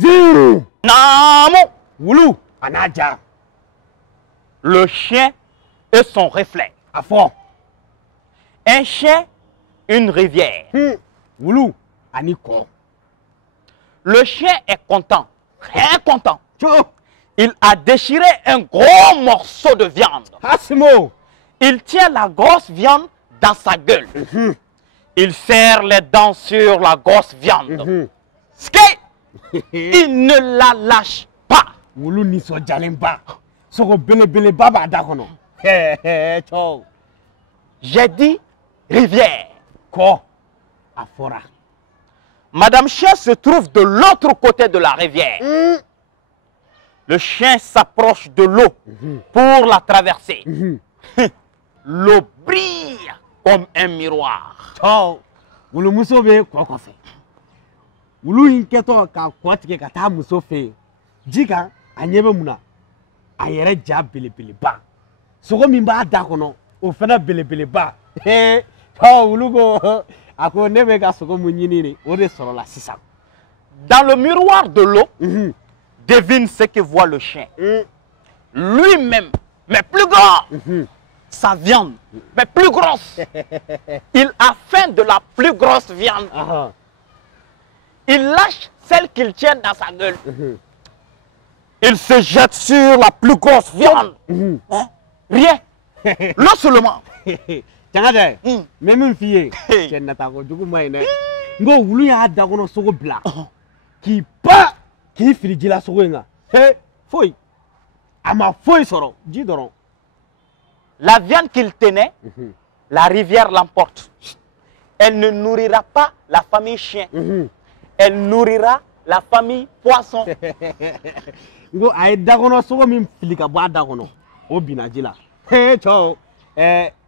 Zim. Namo. Wulu. Anaja. Le chien et son reflet. À fond. Un chien, une rivière. Wulu. Aniko. Le chien est content, très content. Tcho. Il a déchiré un gros morceau de viande. Hasimo. Il tient la grosse viande dans sa gueule. Il serre les dents sur la grosse viande. Ski! Il ne la lâche pas. Wulu ni so jalemba. Soko bele baba dakono. Tcho. J'ai dit rivière. Ko. Afora. Madame Chien se trouve de l'autre côté de la rivière. Le chien s'approche de l'eau pour la traverser. L'eau brille comme un miroir. Tcho. Wulu muso be ko ko fe. Wulu inketo ka ko tike ka ta muso fe. Jika anyebe muna. Ayere ja bele ba. Soko min ba dakono. O fana bele ba. Tcho wulu go. Ako nebe ka soko munyini ni. O de soro la sisa. Dans le miroir de l'eau, devine ce que voit le chien. Lui-même, mais plus grand. Sa viande, mais plus grosse. Il a faim de la plus grosse viande. Il lâche celle qu'il tient dans sa gueule. Il se jette sur la plus grosse viande. Hein? Rien. L'eau seulement. Tangade. Même fille. Tiens na ta ko jugu mai ne. Ngo wulu ya da kono soko bla. Ki pa ki firiji la soko nga. He, foi. Ama foi soro, ji doron. La viande qu'il tenait, la rivière l'emporte. Elle ne nourrira pas la famille chien. Elle nourrira la famille poisson. Ngo ay da kono soko min filika ba da kono. O binaji la. He, cho.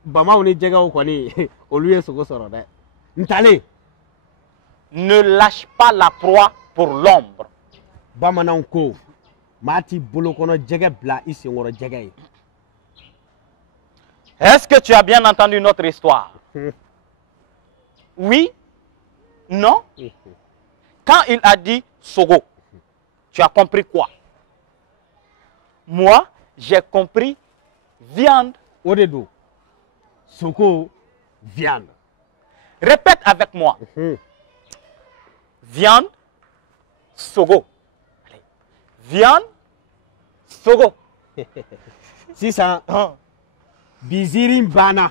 Bama oni jega o kwani. Oluye soko soro de. Ntale. Ne lâche pas la proie pour l'ombre. Bamanan ko. Mati bolo kono jege bla isi ngoro jege. Est-ce que tu as bien entendu notre histoire? Oui? Non? Quand il a dit Sogo, tu as compris quoi? Moi, j'ai compris viande. Odedo. Soko, viande. Répète avec moi. Viande, Sogo. Allez. Viande, Sogo. Si ça. Bizirin bana.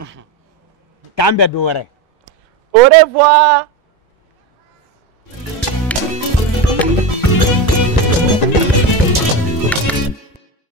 Kambe dore. Au revoir.